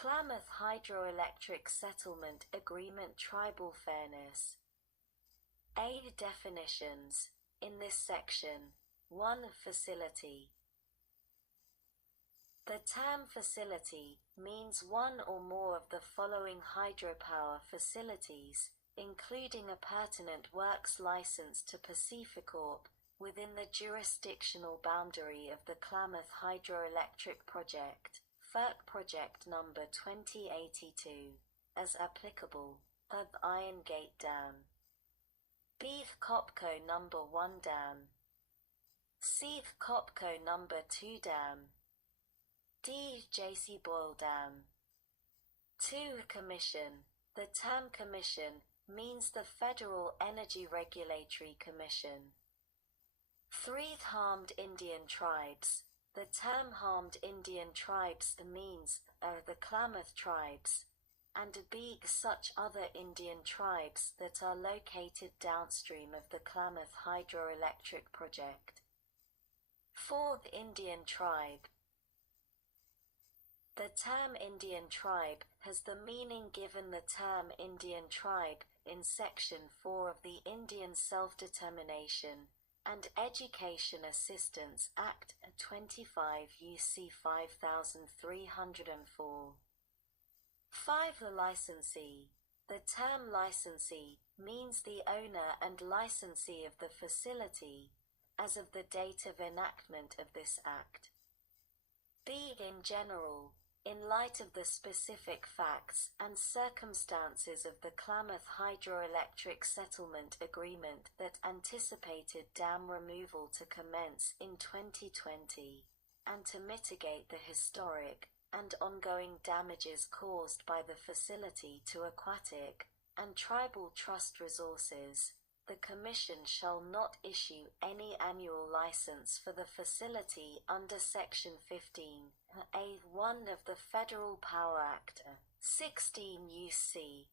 Klamath Hydroelectric Settlement Agreement Tribal Fairness. A. Definitions. In this section. 1. Facility. The term facility means one or more of the following hydropower facilities, including a pertinent works license to Pacificorp, within the jurisdictional boundary of the Klamath Hydroelectric Project, FERC Project Number 2082, as applicable, of Iron Gate Dam, Beef Copco Number 1 Dam, Seath Copco Number 2 Dam, D. J.C. Boyle Dam. 2. Commission. The term Commission means the Federal Energy Regulatory Commission. 3. Harmed Indian Tribes. The term Harmed Indian Tribes means the Klamath tribes, and B. such other Indian tribes that are located downstream of the Klamath Hydroelectric Project. 4. Indian Tribe. The term Indian tribe has the meaning given the term Indian tribe in Section 4 of the Indian Self-Determination and Education Assistance Act 25 U.C. 5304. 5. The licensee. The term licensee means the owner and licensee of the facility as of the date of enactment of this act. B. In general, in light of the specific facts and circumstances of the Klamath Hydroelectric Settlement Agreement that anticipated dam removal to commence in 2020, and to mitigate the historic and ongoing damages caused by the facility to aquatic and tribal trust resources, the Commission shall not issue any annual license for the facility under Section 15(a)(1) of the Federal Power Act, 16 U.C.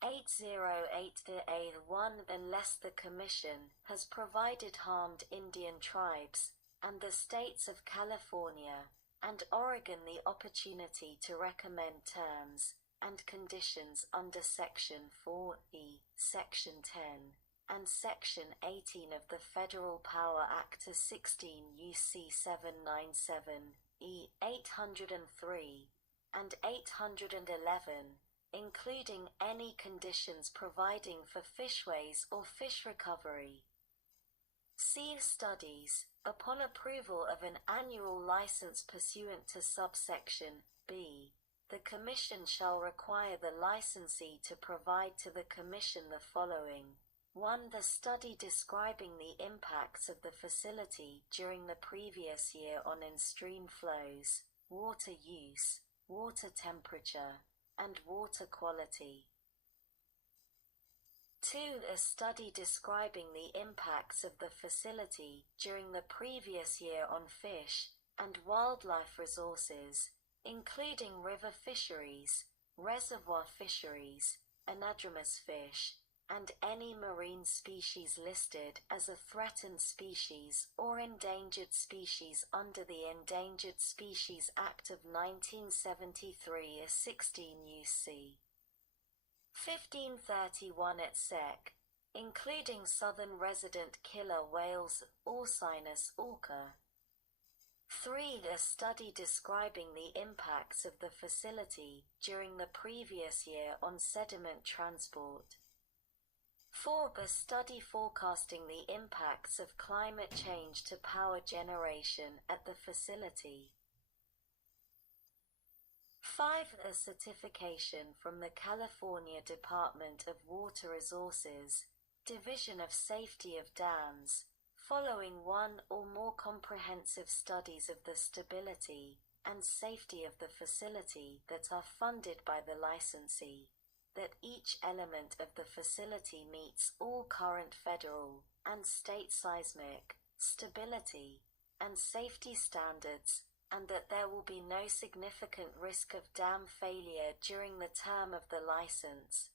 808(a)(1) unless the Commission has provided harmed Indian tribes and the states of California and Oregon the opportunity to recommend terms and conditions under Section 4(e), Section 10, and Section 18 of the Federal Power Act 16 U.C. 797(e) 803 and 811, including any conditions providing for fishways or fish recovery. C. Studies. Upon approval of an annual license pursuant to subsection B, the Commission shall require the licensee to provide to the Commission the following. 1. The study describing the impacts of the facility during the previous year on in-stream flows, water use, water temperature, and water quality. 2. A study describing the impacts of the facility during the previous year on fish and wildlife resources, including river fisheries, reservoir fisheries, anadromous fish, and any marine species listed as a threatened species or endangered species under the Endangered Species Act of 1973 as 16 U.C. 1531 et seq., including southern resident killer whales Ursinus orca. 3. A study describing the impacts of the facility during the previous year on sediment transport. 4. A study forecasting the impacts of climate change to power generation at the facility. 5. A certification from the California Department of Water Resources, Division of Safety of Dams, following one or more comprehensive studies of the stability and safety of the facility that are funded by the licensee, that each element of the facility meets all current federal and state seismic, stability, and safety standards, and that there will be no significant risk of dam failure during the term of the license.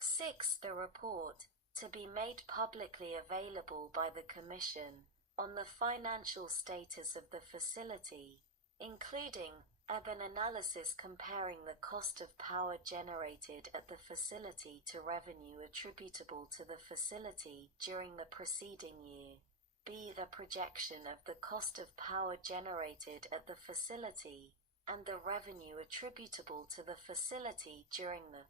6. The report, to be made publicly available by the Commission, on the financial status of the facility, including an analysis comparing the cost of power generated at the facility to revenue attributable to the facility during the preceding year. B. The projection of the cost of power generated at the facility and the revenue attributable to the facility during the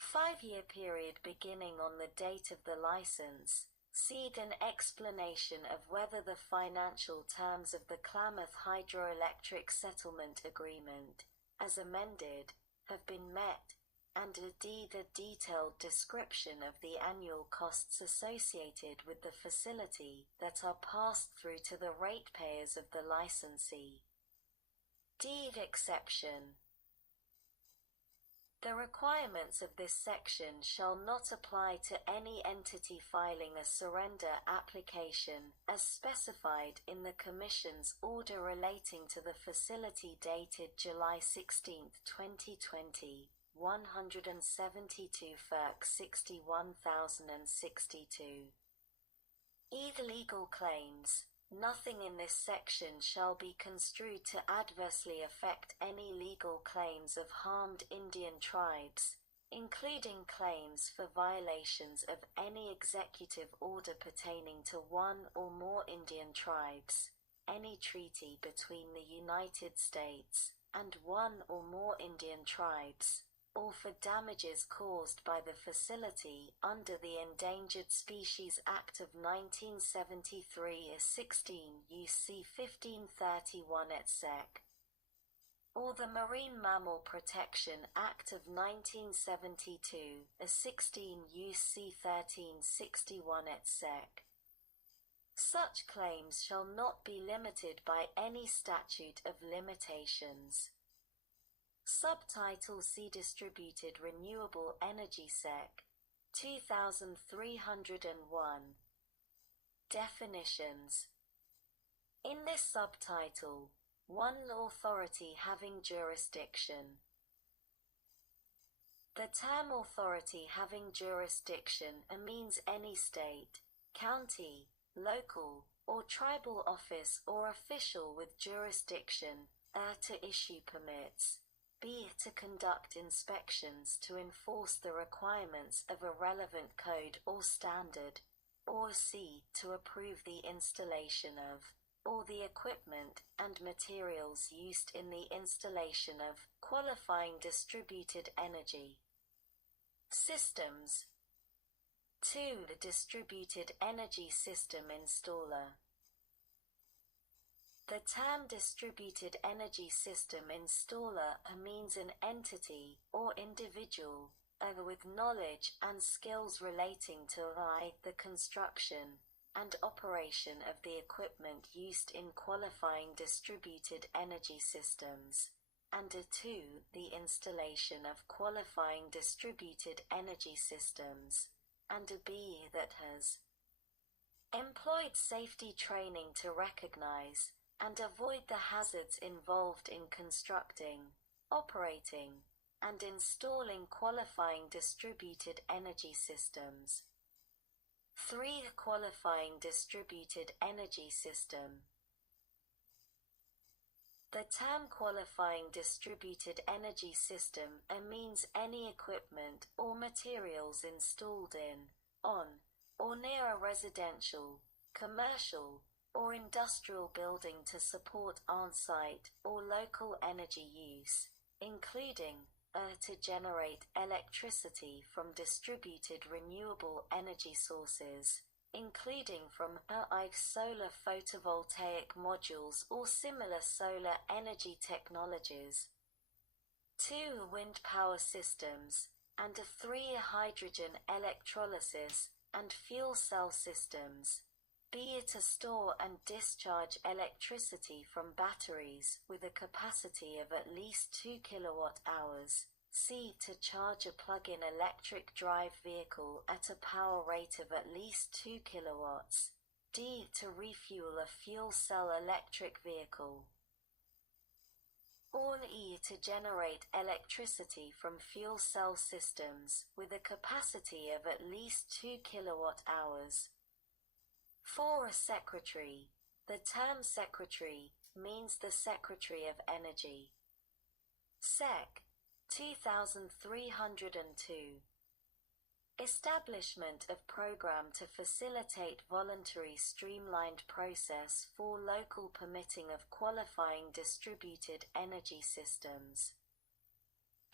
5-year period beginning on the date of the license. C. An explanation of whether the financial terms of the Klamath Hydroelectric Settlement Agreement, as amended, have been met, and D. The detailed description of the annual costs associated with the facility that are passed through to the ratepayers of the licensee. D. Exception. The requirements of this section shall not apply to any entity filing a surrender application as specified in the Commission's order relating to the facility dated July 16, 2020, 172 FERC 61062. Legal claims. Nothing in this section shall be construed to adversely affect any legal claims of harmed Indian tribes, including claims for violations of any executive order pertaining to one or more Indian tribes, any treaty between the United States and one or more Indian tribes, or for damages caused by the facility under the Endangered Species Act of 1973 as 16 U.C. 1531 et seq., or the Marine Mammal Protection Act of 1972 as 16 U.C. 1361 et seq. Such claims shall not be limited by any statute of limitations. Subtitle C. Distributed Renewable Energy Sec. 2301. Definitions. In this subtitle, one authority having jurisdiction. The term authority having jurisdiction means any state, county, local, or tribal office or official with jurisdiction, to issue permits, B. to conduct inspections to enforce the requirements of a relevant code or standard, or C. to approve the installation of, or the equipment and materials used in the installation of, qualifying distributed energy systems. 2. The distributed energy system installer. The term distributed energy system installer means an entity or individual with knowledge and skills relating to the construction and operation of the equipment used in qualifying distributed energy systems, and 2. the installation of qualifying distributed energy systems, and B. that has employed safety training to recognize and avoid the hazards involved in constructing, operating, and installing qualifying distributed energy systems. 3. Qualifying distributed energy system. The term qualifying distributed energy system means any equipment or materials installed in, on, or near a residential, commercial, or industrial building to support on-site or local energy use, including to generate electricity from distributed renewable energy sources, including from solar photovoltaic modules or similar solar energy technologies. 2. Wind power systems, and 3. Hydrogen electrolysis and fuel cell systems. B. To store and discharge electricity from batteries with a capacity of at least 2 kWh. C. To charge a plug-in electric drive vehicle at a power rate of at least 2 kW. D. To refuel a fuel cell electric vehicle. Or E. To generate electricity from fuel cell systems with a capacity of at least 2 kWh. For a secretary, the term secretary means the Secretary of Energy. Sec. 2302. Establishment of program to facilitate voluntary streamlined process for local permitting of qualifying distributed energy systems.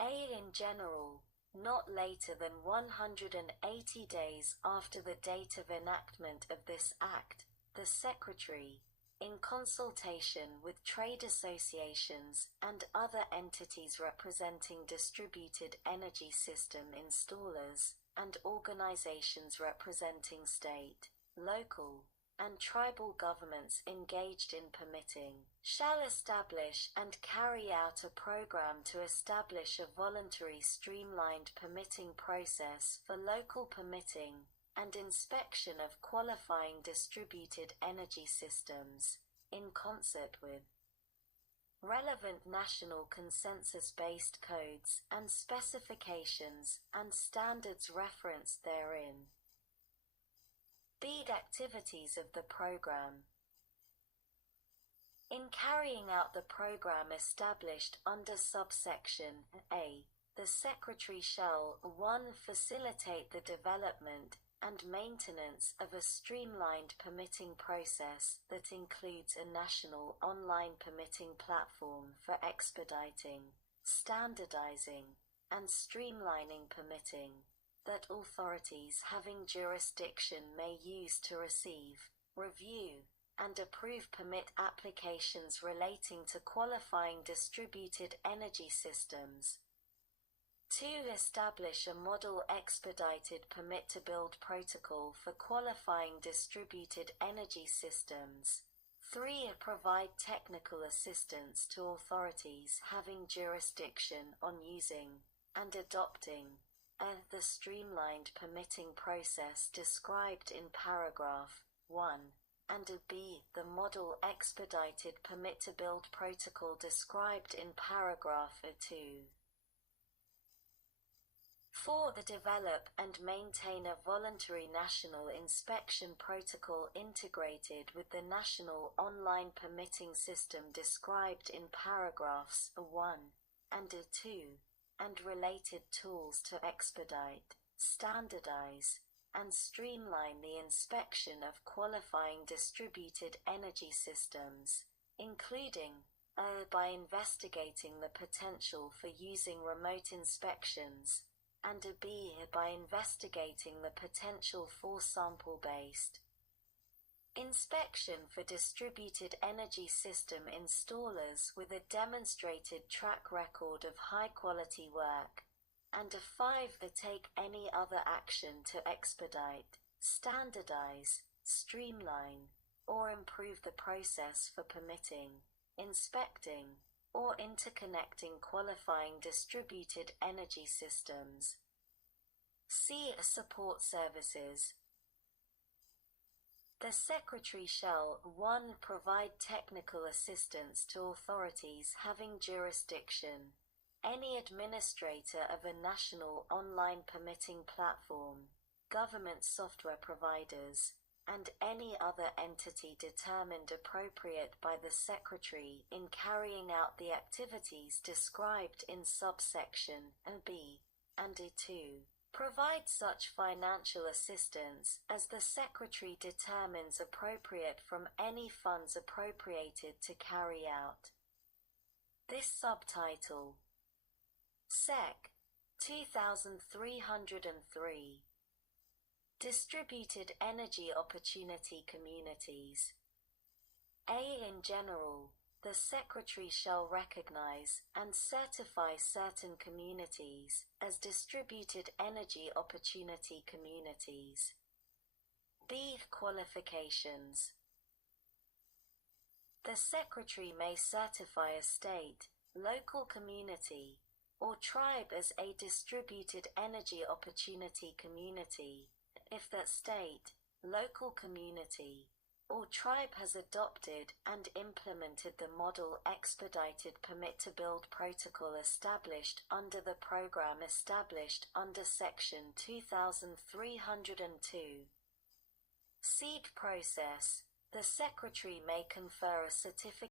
A. In general, not later than 180 days after the date of enactment of this Act, the Secretary, in consultation with trade associations and other entities representing distributed energy system installers, and organizations representing state, local, and tribal governments engaged in permitting, shall establish and carry out a program to establish a voluntary streamlined permitting process for local permitting and inspection of qualifying distributed energy systems, in concert with relevant national consensus-based codes and specifications and standards referenced therein. B. Activities of the program. In carrying out the program established under subsection A, the Secretary shall 1. Facilitate the development and maintenance of a streamlined permitting process that includes a national online permitting platform for expediting, standardizing, and streamlining permitting, that authorities having jurisdiction may use to receive, review, and approve permit applications relating to qualifying distributed energy systems. 2. Establish a model expedited permit-to-build protocol for qualifying distributed energy systems. 3. Provide technical assistance to authorities having jurisdiction on using and adopting the streamlined permitting process described in paragraph 1, and B. The model expedited permit-to-build protocol described in paragraph 2. 4. Develop and maintain a voluntary national inspection protocol integrated with the national online permitting system described in paragraphs 1 and 2, and related tools to expedite, standardize, and streamline the inspection of qualifying distributed energy systems, including by investigating the potential for using remote inspections, and B. by investigating the potential for sample-based inspection for distributed energy system installers with a demonstrated track record of high-quality work, and 5. Take any other action to expedite, standardize, streamline, or improve the process for permitting, inspecting, or interconnecting qualifying distributed energy systems. C. Support services. The Secretary shall 1. Provide technical assistance to authorities having jurisdiction, any administrator of a national online permitting platform, government software providers, and any other entity determined appropriate by the Secretary in carrying out the activities described in subsection B and 2. Provide such financial assistance as the Secretary determines appropriate from any funds appropriated to carry out this subtitle. Sec. 2303. Distributed Energy Opportunity Communities. A. In general, the Secretary shall recognize and certify certain communities as distributed energy opportunity communities. B. Qualifications. The Secretary may certify a state, local community, or tribe as a distributed energy opportunity community if that state, local community, or tribe has adopted and implemented the model expedited permit-to-build protocol established under the program established under Section 2302. Seed process. The Secretary may confer a certificate